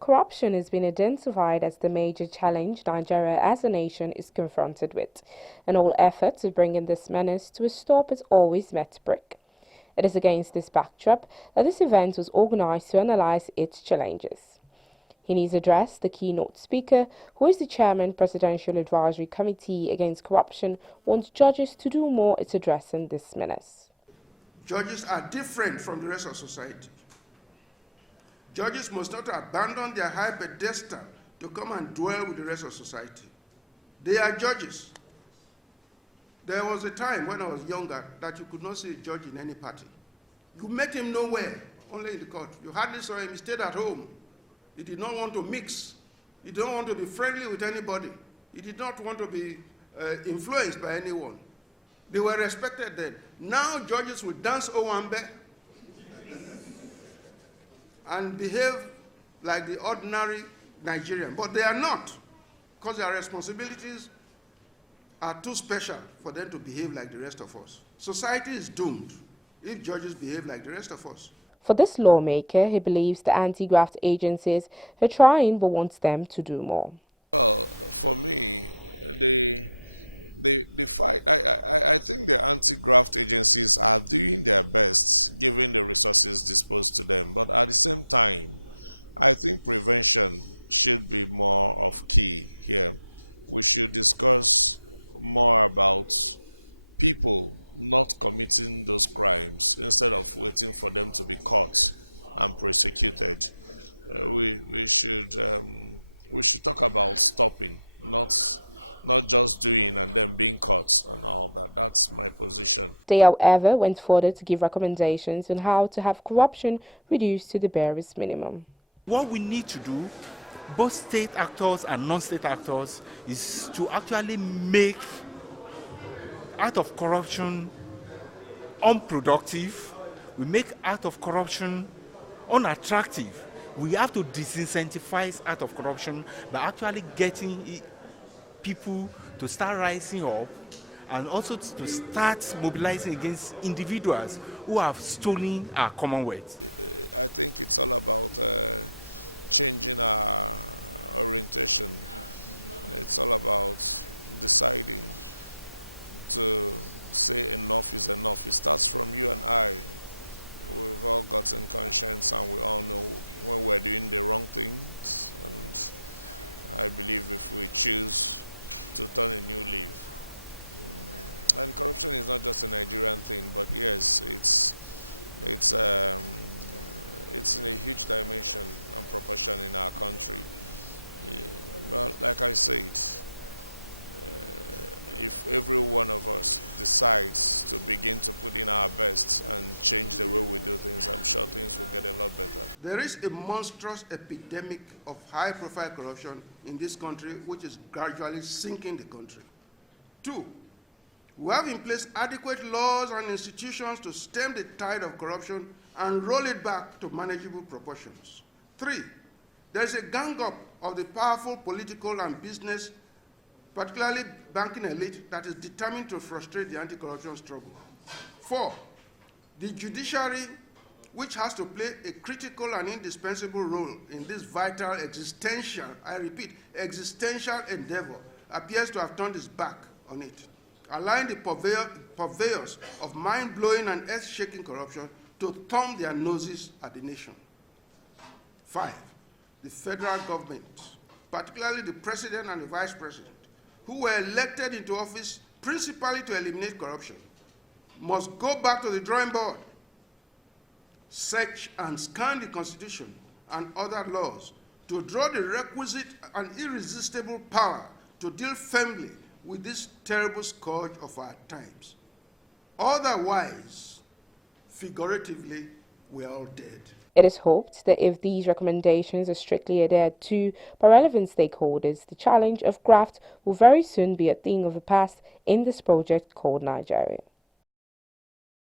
Corruption has been identified as the major challenge Nigeria as a nation is confronted with, and all efforts of bringing this menace to a stop has always met brick. It is against this backdrop that this event was organized to analyze its challenges. In his address, the keynote speaker, who is the chairman Presidential Advisory Committee Against Corruption, wants judges to do more in addressing this menace. Judges are different from the rest of society. Judges must not abandon their high pedestal to come and dwell with the rest of society. They are judges. There was a time when I was younger that you could not see a judge in any party. You met him nowhere, only in the court. You hardly saw him. He stayed at home. He did not want to mix. He did not want to be friendly with anybody. He did not want to be influenced by anyone. They were respected then. Now judges will dance owambe and behave like the ordinary Nigerian. But they are not, because their responsibilities are too special for them to behave like the rest of us. Society is doomed if judges behave like the rest of us. For this lawmaker, he believes the anti-graft agencies are trying but wants them to do more. Well, for me, the fight, I think the anti-graft agencies are doing their best given the resources disposed to them. But at the same time, I think prevention should be more of key here. We should discuss more about people not committing those crimes instead of waiting for them to be caught and prosecuted. We should talk about stopping, not just doing and then being caught and all that. That's my position. They, however, went further to give recommendations on how to have corruption reduced to the barest minimum. What we need to do, both state actors and non-state actors, is to actually make act of corruption unproductive. We make act of corruption unattractive. We have to disincentivize act of corruption by actually getting people to start rising up and also to start mobilizing against individuals who have stolen our commonwealth. I think it's all about changing our orientation. It's all about deciding to say enough is enough. It starts from you and I. We've all gotten conscience and we all know when we're doing the wrong things. And I believe if we choose to turn a new leaf. And corruption is not just a Nigerian thing, but yes, it's in a huge dimension and proportion in our country. Well, like I said, if every one of us decides to begin to put in our best and change the way we do things, I'm sure things will get a lot better. There is a monstrous epidemic of high-profile corruption in this country, which is gradually sinking the country. 2, we have in place adequate laws and institutions to stem the tide of corruption and roll it back to manageable proportions. 3, there is a gang-up of the powerful political and business, particularly banking elite, that is determined to frustrate the anti-corruption struggle. 4, the judiciary, which has to play a critical and indispensable role in this vital existential, I repeat, existential endeavor, appears to have turned its back on it, allowing the purveyors of mind-blowing and earth-shaking corruption to thumb their noses at the nation. 5, the federal government, particularly the president and the vice president, who were elected into office principally to eliminate corruption, must go back to the drawing board, search and scan the Constitution and other laws to draw the requisite and irresistible power to deal firmly with this terrible scourge of our times. Otherwise, figuratively, we're all dead. It is hoped that if these recommendations are strictly adhered to by relevant stakeholders, the challenge of graft will very soon be a thing of the past in this project called Nigeria.